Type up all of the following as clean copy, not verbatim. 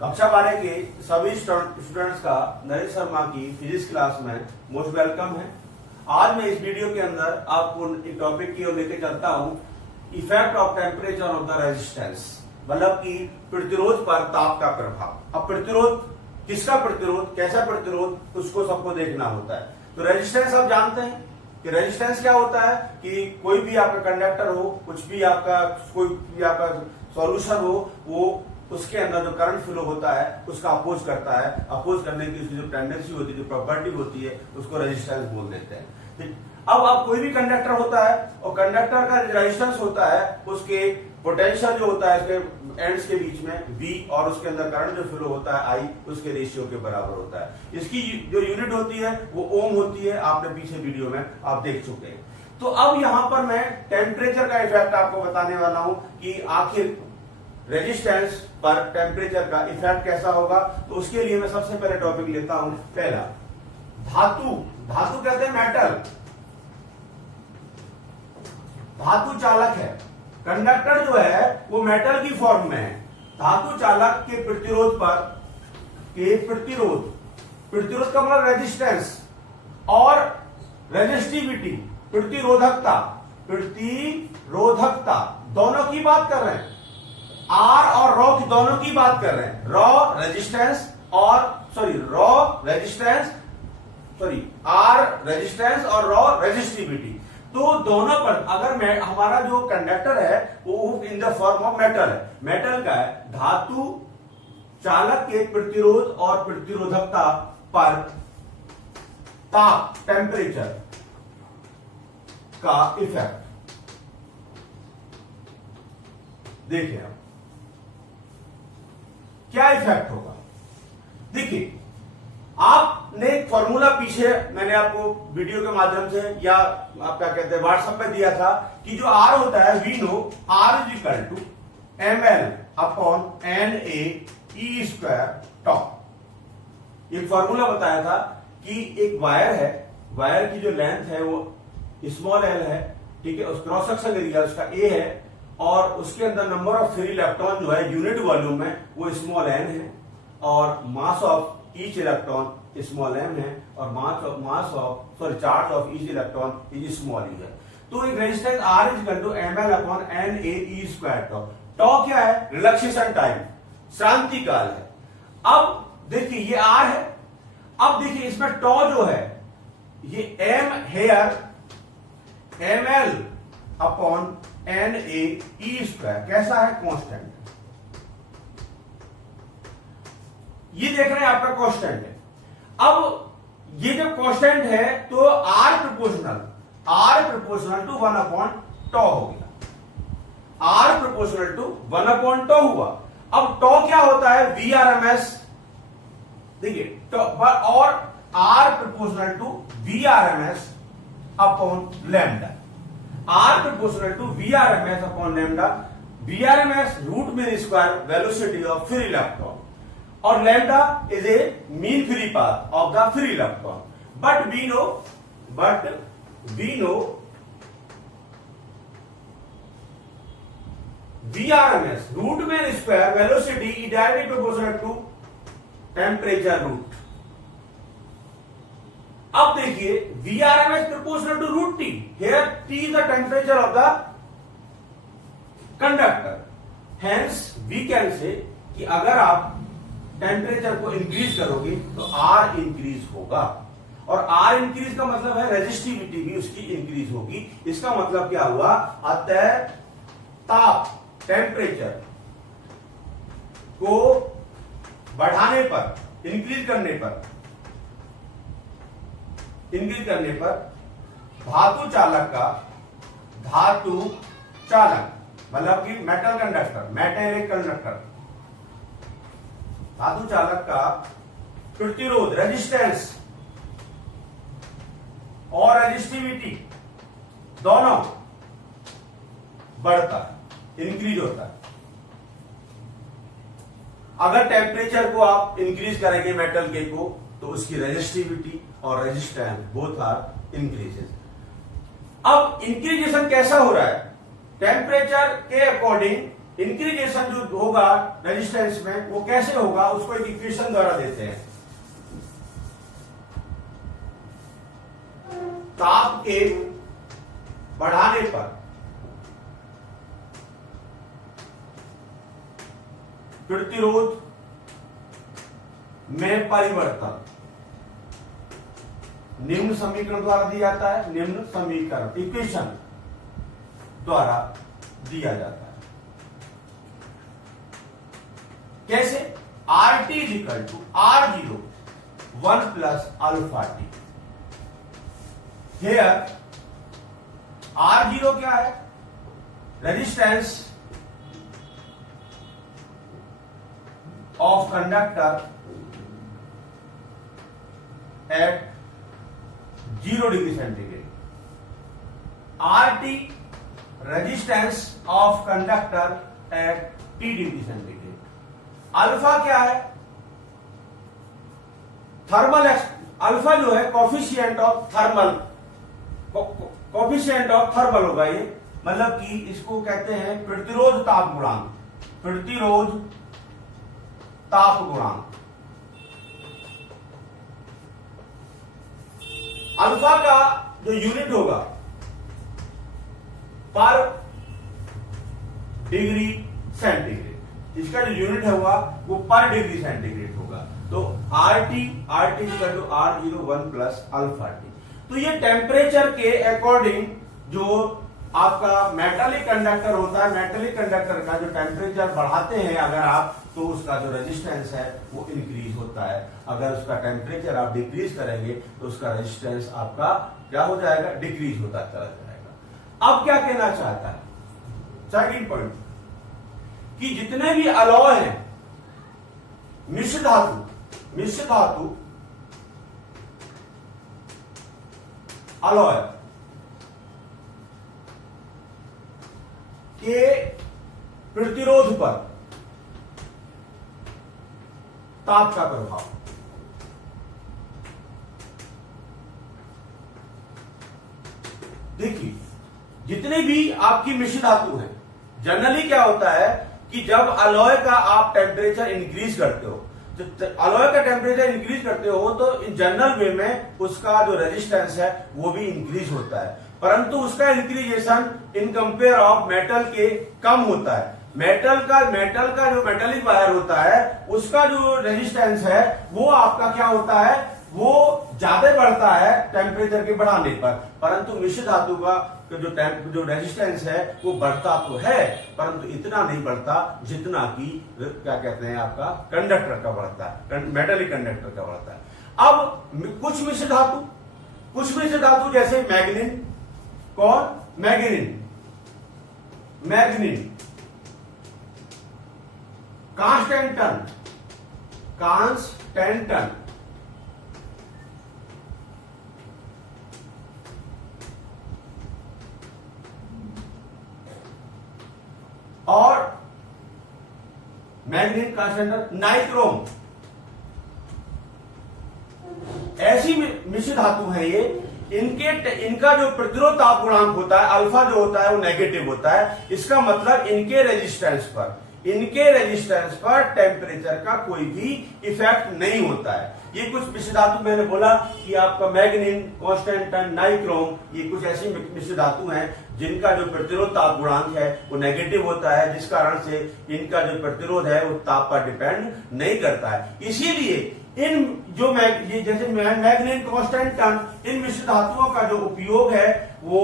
कक्षा 12 के सभी स्टूडेंट्स का नरेश शर्मा की फिजिक्स क्लास में मोस्ट वेलकम है। आज मैं इस वीडियो के अंदर आपको एक टॉपिक की ओर लेके चलता हूं, effect of temperature of the resistance, मतलब कि प्रतिरोध पर ताप का प्रभाव। अब प्रतिरोध किसका प्रतिरोध, कैसा प्रतिरोध, उसको सबको देखना होता है। तो रेजिस्टेंस आप जानते हैं कि रेजिस्टेंस क्या होता है कि कोई भी आपका कंडक्टर हो, कुछ भी आपका कोई भी आपका सॉल्यूशन हो, वो उसके अंदर जो करंट फ्लो होता है उसका अपोज करता है। अपोज करने की उसकी जो टेंडेंसी होती है, जो प्रॉपर्टी होती है, उसको रेजिस्टेंस बोल देते हैं। ठीक, अब कोई भी कंडक्टर होता है और कंडक्टर का रेजिस्टेंस होता है, उसके पोटेंशियल जो होता है उसके एंड्स के बीच में V और उसके अंदर करंट जो फ्लो होता है I, उसके रेशियो के बराबर होता है। इसकी जो यूनिट होती है वो ओम होती है, आपने पीछे वीडियो में आप देख चुके हैं। तो अब यहां पर मैं टेम्परेचर का इफेक्ट आपको बताने वाला हूं कि आखिर रेजिस्टेंस पर टेम्परेचर का इफेक्ट कैसा होगा। तो उसके लिए मैं सबसे पहले टॉपिक लेता हूं, पहला धातु। धातु कहते हैं मेटल, धातु चालक है। कंडक्टर जो है वो मेटल की फॉर्म में है। धातु चालक के प्रतिरोध पर प्रतिरोध का मतलब रेजिस्टेंस और रेजिस्टिविटी, प्रतिरोधकता दोनों की बात कर रहे हैं। आर और रॉ की दोनों की बात कर रहे हैं। आर रेजिस्टेंस और रॉ रेजिस्टिविटी। तो दोनों पर अगर हमारा जो कंडक्टर है वो in the form of metal है, मेटल का है, धातु चालक के प्रतिरोध और प्रतिरोधकता पर ताप टेम्परेचर का इफेक्ट। देखिए आप क्या इफेक्ट होगा। देखिए आपने एक फॉर्मूला पीछे मैंने आपको वीडियो के माध्यम से या आप क्या कहते हैं व्हाट्सएप पे दिया था कि जो आर होता है we know R is equal to ml upon Na E² टॉप। एक फॉर्मूला बताया था कि एक वायर है, वायर की जो लेंथ है वो स्मॉल l है, ठीक है, उस क्रॉस सेक्शन एरिया उसका a है और उसके अंदर नंबर ऑफ फ्री इलेक्ट्रॉन जो है यूनिट वॉल्यूम में वो स्मॉल n है और mass of each electron small m है और charge of each electron is small e है। तो एक resistance R is equal to ml upon Na E²। Tau क्या है? रिलैक्सेशन टाइम, श्रांति काल है। अब देखिए ये R है, अब देखिए इसमें टॉ जो है ये m here ml upon Na E², कैसा है? कांस्टेंट। ये देख रहे हैं आपका कांस्टेंट है। अब ये जब कांस्टेंट है तो R प्रोपोर्शनल टू 1 अपॉन टॉ हो गया। R प्रोपोर्शनल टू 1 अपॉन टॉ हुआ। अब टॉ क्या होता है? Vrms। देखिए और R proportional to Vrms upon lambda. R proportional to Vrms upon lambda. Vrms root mean square velocity of free electron और lambda is a mean free path of the free electron. But we know Vrms root mean square velocity is directly proportional to temperature root. अब देखिए Vrms proportional to root T, here T is the temperature of the conductor, hence we can say कि अगर आप temperature को increase करोगे तो R increase होगा और R इंक्रीज का मतलब है रेजिस्टिविटी भी उसकी इंक्रीज होगी। इसका मतलब क्या हुआ? अतः ताप टेम्परेचर को बढ़ाने पर, इंक्रीज करने पर धातु चालक मतलब कि मेटेलिक कंडक्टर, धातु चालक का प्रतिरोध रेजिस्टेंस और रेजिस्टिविटी दोनों बढ़ता है, इंक्रीज होता है। अगर टेम्परेचर को आप इंक्रीज करेंगे मेटल के को तो उसकी रेजिस्टिविटी और रेजिस्टेंस बोथ आर इंक्रीजेस। अब इंक्रीजेशन कैसा हो रहा है? टेम्परेचर के अकॉर्डिंग इंक्रीजेशन जो होगा रेजिस्टेंस में वो कैसे होगा, उसको एक इक्वेशन द्वारा देते हैं। ताप के बढ़ाने पर प्रतिरोध में परिवर्तन निम्न समीकरण द्वारा दिया जाता है, निम्न समीकरण इक्वेशन द्वारा दिया जाता है। कैसे? RT is equal to R0 1 plus alpha T. Here R0 क्या है? Resistance of conductor at 0 degree centigrade. RT resistance of conductor at T degree centigrade. Alpha क्या है? थर्मल अल्फा जो है coefficient of thermal, coefficient of thermal होगा ये, मतलब कि इसको कहते हैं प्रतिरोध ताप गुणांक, प्रतिरोध ताप गुणांक। अल्फा का जो यूनिट होगा पर डिग्री सेंटीग्रेड, इसका जो यूनिट होगा वो पर डिग्री सेंटीग्रेड होगा। तो RT equal to R0 1 plus alpha T. तो ये टेम्परेचर के अकॉर्डिंग जो आपका मेटालिक कंडक्टर होता है, मेटालिक कंडक्टर का जो टेम्परेचर बढ़ाते हैं अगर आप, तो उसका जो रेजिस्टेंस है वो इंक्रीज होता है। अगर उसका टेम्परेचर आप डिक्रीज करेंगे तो उसका रेजिस्टेंस आपका क्या हो जाएगा? डिक्रीज होता चला जाएगा। अब क्या कहना चाहता है सेकंड पॉइंट, कि जितने भी अलॉय हैं, मिश्र धातु अलॉय के प्रतिरोध पर ताप का प्रभाव, देखिए जितने भी आपकी मिश्र धातु हैं, जनरली क्या होता है कि जब अलॉय का आप टेम्परेचर इंक्रीज करते हो, तो अलॉय का टेम्परेचर इंक्रीज करते हो तो इन जनरल वे में उसका जो रेजिस्टेंस है वो भी इंक्रीज होता है, परंतु उसका इंक्रीजेशन इन कंपेयर ऑफ मेटल के कम होता है। मेटल का जो मेटेलिक वायर होता है उसका जो रेजिस्टेंस है वो आपका क्या होता है, वो ज्यादा बढ़ता है टेम्परेचर के बढ़ाने पर, परंतु मिश्र धातु का जो रेजिस्टेंस है वो बढ़ता तो है परंतु इतना नहीं बढ़ता जितना कि क्या कहते हैं आपका कंडक्टर का बढ़ता है, मेटेलिक कंडक्टर का बढ़ता है। अब कुछ मिश्र धातु जैसे मैग्नीन, कौन? मैग्नीन, कांस्टेंटन, और मैग्नीन, कांस्टेंटन, नाइक्रोम, ऐसी मिश्र धातु है ये। इनका जो प्रतिरोध ताप गुणांक होता है अल्फा जो होता है वो नेगेटिव होता है। इसका मतलब इनके रेजिस्टेंस पर टेम्परेचर का कोई भी इफेक्ट नहीं होता है। ये कुछ मिश्र धातु मैंने बोला कि आपका मैग्नीन, कांस्टेंटन, नाइक्रोम, ये कुछ ऐसी मिश्र धातु हैं जिनका जो प्रतिरोध ताप गुणांक है वो नेगेटिव होता है, जिस कारण से इनका जो प्रतिरोध है वो ताप पर डिपेंड नहीं करता है। इसीलिए इन जो जैसे मैग्नीन, कांस्टेंटन, इन मिश्र धातुओं का जो उपयोग है वो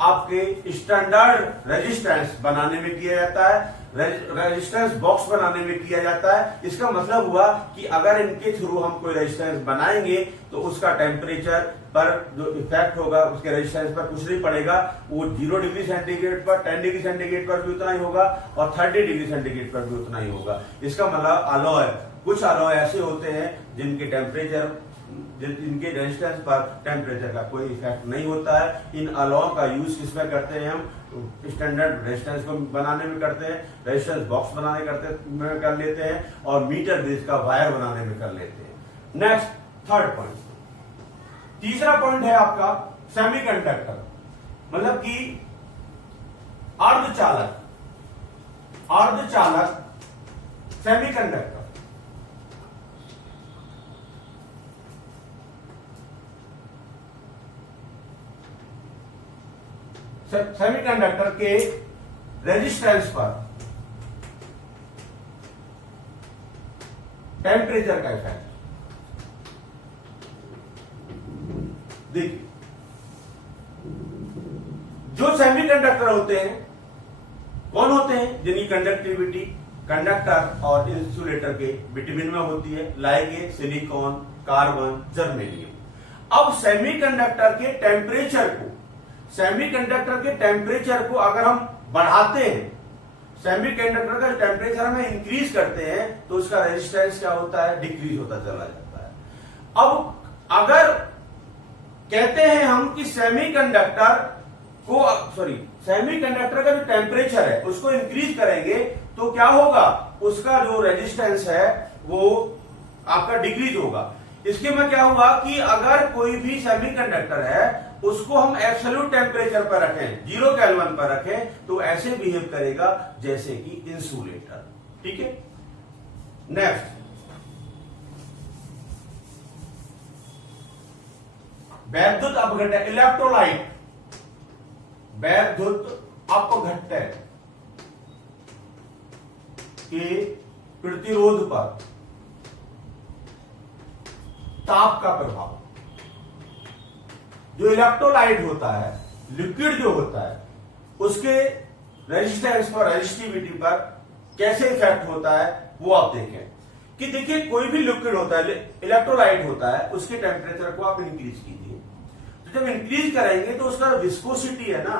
आपके स्टैंडर्ड रेजिस्टेंस बनाने में किया जाता है, रेजिस्टेंस बॉक्स बनाने में किया जाता है। इसका मतलब हुआ कि अगर इनके थ्रू हम कोई रेजिस्टेंस बनाएंगे तो उसका टेम्परेचर पर जो इफेक्ट होगा उसके रेजिस्टेंस पर कुछ नहीं पड़ेगा, वो 0 डिग्री सेंटीग्रेड पर, 10 डिग्री सेंटीग्रेड पर भी उतना ही होगा और 30 डिग्री सेंटीग्रेड पर भी उतना ही होगा। इसका मतलब कुछ अलॉय ऐसे होते हैं जिनके रेजिस्टेंस पर टेम्परेचर का कोई इफेक्ट नहीं होता है। इन अलॉय का यूज किसमें करते हैं? हम स्टैंडर्ड रेजिस्टेंस को बनाने में करते हैं, रेजिस्टेंस बॉक्स बनाने में कर लेते हैं और मीटर बेस का वायर बनाने में कर लेते हैं। नेक्स्ट थर्ड पॉइंट, तीसरा पॉइंट है आपका सेमीकंडक्टर, मतलब कि अर्धचालक। अर्धचालक सेमीकंडक्टर। सेमीकंडक्टर के रेजिस्टेंस पर टेम्परेचर का इफेक्ट। देखिए, जो सेमीकंडक्टर होते हैं कौन होते हैं? जिनकी कंडक्टिविटी कंडक्टर और इंसुलेटर के बिटवीन में होती है, like A silicon, carbon, germanium. अब सेमीकंडक्टर के टेम्परेचर को अगर हम बढ़ाते हैं, सेमीकंडक्टर का टेम्परेचर में इंक्रीज करते हैं, तो उसका रेजिस्टेंस क्या होता है? डिक्रीज होता चला जाता है। अब अगर कहते हैं हम कि सेमीकंडक्टर का जो टेम्परेचर है उसको इंक्रीज करेंगे, तो क्या होगा? उसका जो रेजिस्टेंस है वो आपका डिक्रीज होगा। इसके में क्या हुआ कि अगर कोई भी सेमीकंडक्टर है उसको हम एब्सोल्यूट टेम्परेचर पर रखें, 0 केल्विन पर रखें, तो ऐसे बिहेव करेगा जैसे कि इंसुलेटर। ठीक है। नेक्स्ट, वैद्युत अपघटन, इलेक्ट्रोलाइट वैद्युत अपघटन के प्रतिरोध पर ताप का प्रभाव। जो इलेक्ट्रोलाइट होता है, लिक्विड जो होता है, उसके रेजिस्टेंस पर, रेजिस्टिविटी पर कैसे इफेक्ट होता है वो आप देखें। कि देखिए, कोई भी लिक्विड होता है, इलेक्ट्रोलाइट होता है, उसके टेम्परेचर को आप इंक्रीज कीजिए, तो जब इंक्रीज करेंगे तो उसका विस्कोसिटी है ना,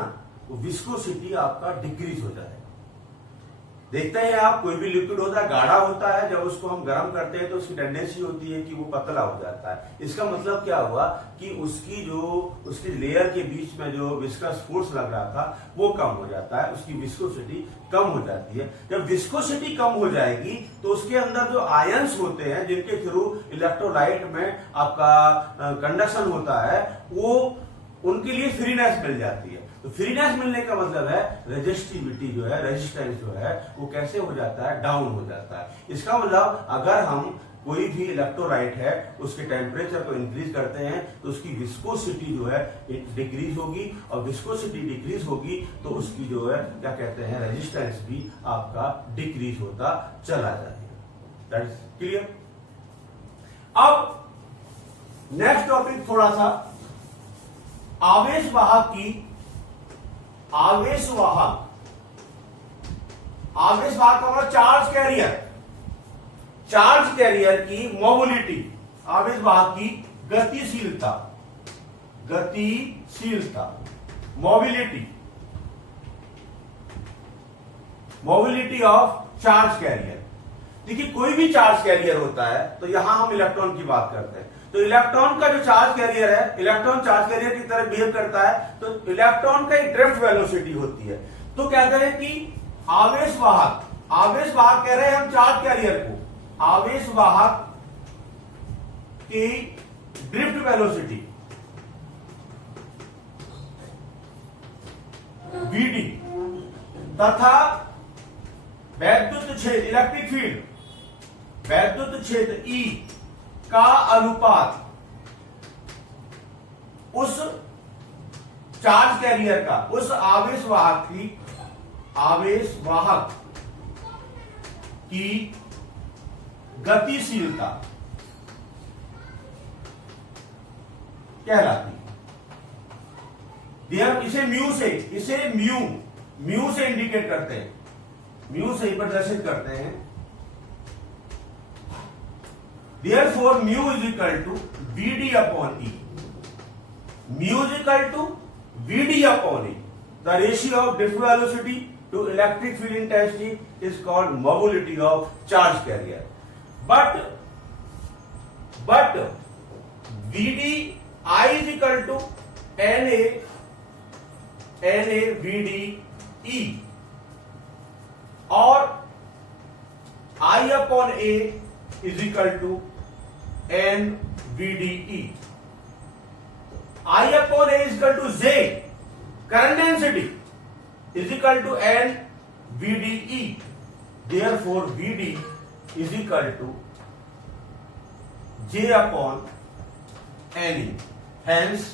वो विस्कोसिटी आपका डिक्रीज हो जाएगा। देखते हैं आप, कोई भी लिक्विड होता है, गाढ़ा होता है, जब उसको हम गर्म करते हैं तो उसकी टेंडेंसी होती है कि वो पतला हो जाता है। इसका मतलब क्या हुआ कि उसकी लेयर के बीच में जो विस्कस फोर्स लग रहा था वो कम हो जाता है, उसकी विस्कोसिटी कम हो जाती है। जब विस्कोसिटी कम हो जाएगी तो उसके अंदर जो आयंस होते हैं, जिनके थ्रू इलेक्ट्रोलाइट में आपका कंडक्शन होता है, वो उनके लिए फ्रीनेस मिल जाती है। तो फ्रीनेस मिलने का मतलब है रेजिस्टिविटी जो है, रेजिस्टेंस जो है, वो कैसे हो जाता है? डाउन हो जाता है। इसका मतलब अगर हम कोई भी इलेक्ट्रोलाइट है उसके टेम्परेचर को इंक्रीज करते हैं तो उसकी विस्कोसिटी जो है डिक्रीज होगी, और विस्कोसिटी डिक्रीज होगी तो उसकी जो है क्या कहते हैं, रेजिस्टेंस भी आपका डिक्रीज होता चला जाएगा। That is clear. अब नेक्स्ट टॉपिक थोड़ा सा आवेशवाहक का मतलब चार्ज कैरियर की मोबिलिटी, आवेशवाहक की गतिशीलता, मोबिलिटी ऑफ चार्ज कैरियर। देखिए, कोई भी चार्ज कैरियर होता है, तो यहां हम इलेक्ट्रॉन की बात करते हैं, तो इलेक्ट्रॉन का जो चार्ज कैरियर है, इलेक्ट्रॉन चार्ज कैरियर की तरह बिहेव करता है, तो इलेक्ट्रॉन का एक ड्रिफ्ट वेलोसिटी होती है। तो कहते हैं कि आवेशवाहक कह रहे हैं हम चार्ज कैरियर को, आवेशवाहक की ड्रिफ्ट वेलोसिटी Vd तथा वैद्युत क्षेत्र, इलेक्ट्रिक फील्ड, वैद्युत क्षेत्र E का अनुपात उस चार्ज कैरियर का, उस आवेशवाहक की गतिशीलता कहलाती है। इसे म्यू से इंडिकेट करते हैं, म्यू से ही प्रदर्शित करते हैं। Therefore, mu is equal to Vd upon E. Mu is equal to Vd upon E. The ratio of drift velocity to electric field intensity is called mobility of charge carrier. But Vd I is equal to Na Vd E, और I upon A is equal to N VDE. I upon A is equal to J, current density, is equal to N VDE. Therefore Vd is equal to J upon Ne. Hence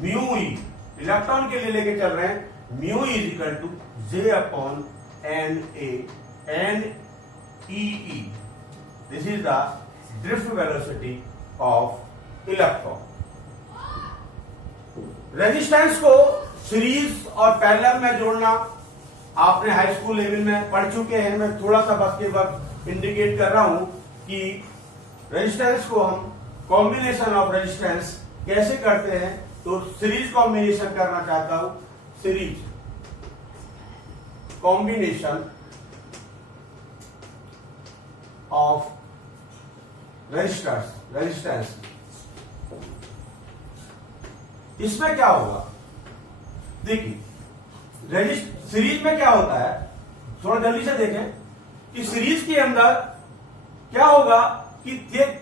mu e, electron के लिए लेके चल रहे हैं, mu is equal to J upon NE. This is the drift velocity of electron. Resistance को series और parallel में जोड़ना आपने हाई स्कूल लेवल में पढ़ चुके हैं। मैं थोड़ा सा बस के वक्त इंडिकेट कर रहा हूं कि रेजिस्टेंस को हम कॉम्बिनेशन ऑफ रेजिस्टेंस कैसे करते हैं। तो सीरीज कॉम्बिनेशन करना चाहता हूं, सीरीज कॉम्बिनेशन ऑफ रेजिस्टेंस। इसमें क्या होगा, देखिए सीरीज में क्या होता है, थोड़ा जल्दी से देखें कि सीरीज के अंदर क्या होगा कि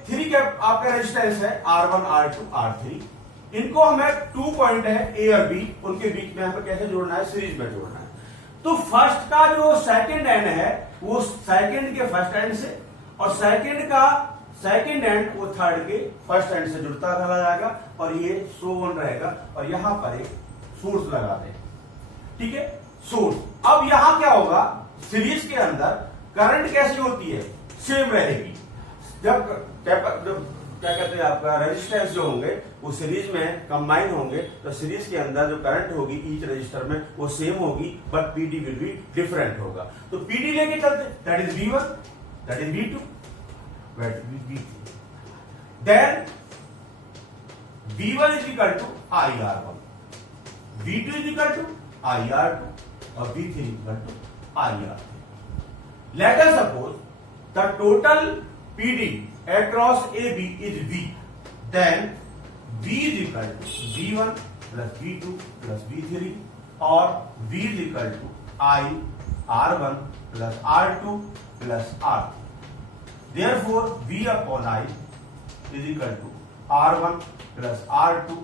थ्री का आपका रेजिस्टेंस है R1, R2, R3। इनको हमें 2 पॉइंट है A और B, उनके बीच में हमें कैसे जोड़ना है, सीरीज में जोड़ना है। तो फर्स्ट का जो सेकंड एंड है वो सेकंड के फर्स्ट एंड से, और सेकंड का सेकंड एंड वो थर्ड के फर्स्ट एंड से जुड़ता चला जाएगा, और ये सो वन रहेगा। और यहां पर एक सोर्स लगा दें, ठीक है, सोर्स। अब यहां क्या होगा, सीरीज के अंदर करंट कैसी होती है, सेम रहेगी। जब क्या कहते हैं आपका रेजिस्टेंस जो होंगे वो सीरीज में कंबाइन होंगे, तो सीरीज के अंदर जो करंट होगी ईच रजिस्टर में वो सेम होगी, but PD will be different होगा। तो पीडी लेके चलते, that is V1, that is V2, that is V3। Then V1 is equal to IR1, V2 is equal to IR2 और V3 is equal to IR3। Let us suppose the total PD across AB is V, then V is equal to V1 plus V2 plus V3, or V is equal to R1 plus R2 plus R3. Therefore V upon I is equal to R1 plus R2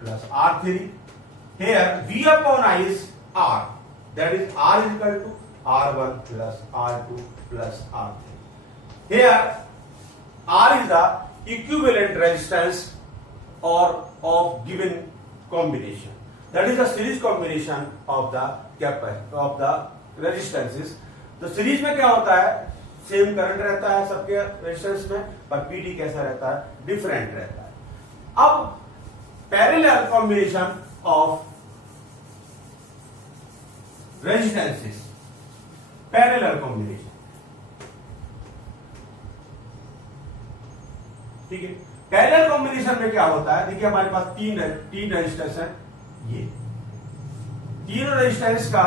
plus R3. Here V upon I is R, that is R is equal to R1 plus R2 plus R3. Here R is the equivalent resistance or of given combination. That is the series combination of the resistances. तो series में क्या होता है, same current रहता है सबके resistance में, पर पीडी कैसा रहता है, डिफरेंट रहता है। अब parallel combination of resistances, parallel combination, ठीक है। पैरेलल कॉम्बिनेशन में क्या होता है, देखिए हमारे पास तीन रेजिस्टेंस है, ये तीनों रेजिस्टेंस का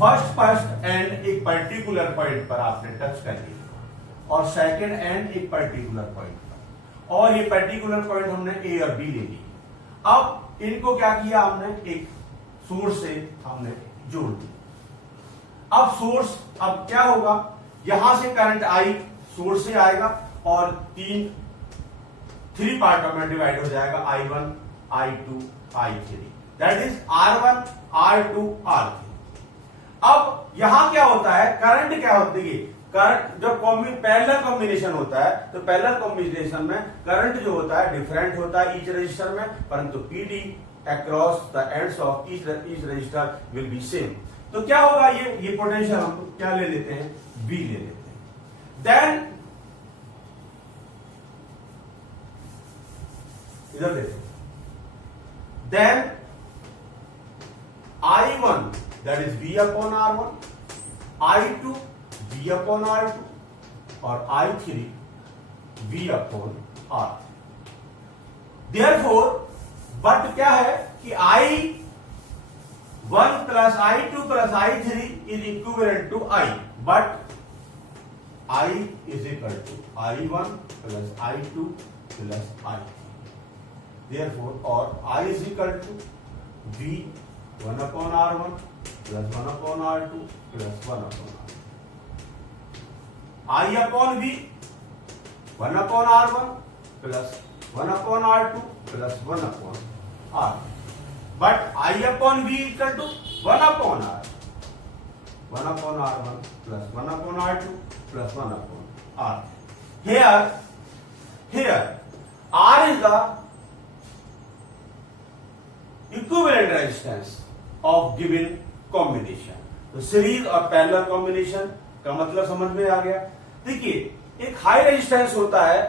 फर्स्ट एंड एक पर्टिकुलर पॉइंट पर आपने टच कर लिया, और सेकंड एंड एक पर्टिकुलर पॉइंट पर, और ये पर्टिकुलर पॉइंट हमने A और B ले ली। अब इनको क्या किया हमने, एक सोर्स से हमने जोड़ दिया। अब सोर्स, अब क्या होगा, यहां से करंट I सोर्स से आएगा और थ्री पार्ट में डिवाइड हो जाएगा, I1, I2, I3, that is R1, R2, R3। अब यहां क्या होता है, करंट क्या होती है, करंट जब पैरेलल कॉम्बिनेशन होता है तो पैरेलल कॉम्बिनेशन में करंट जो होता है डिफरेंट होता है ईच रजिस्टर में, परंतु PD across the ends of each resistor will be same. तो क्या होगा, ये पोटेंशियल हम क्या ले लेते हैं, V ले लेते हैं। देन इधर देखो, then I1 that is V upon R1, I2 V upon R2 और I3 V upon R3। Therefore, but क्या है कि I1 plus I2 plus I3 is equivalent to I, but I is equal to I1 plus I2 plus I3। Therefore, or I is equal to V 1 upon R1 plus 1 upon R2 plus 1 upon R2. I upon V 1 upon R1 plus 1 upon R2 plus 1 upon R. But I upon V equal to 1 upon R. 1/R1 plus 1/R2 plus 1/R. Here R is the equivalent resistance of given combination. तो series और parallel combination का मतलब समझ में आ गया। देखिए एक high resistance होता है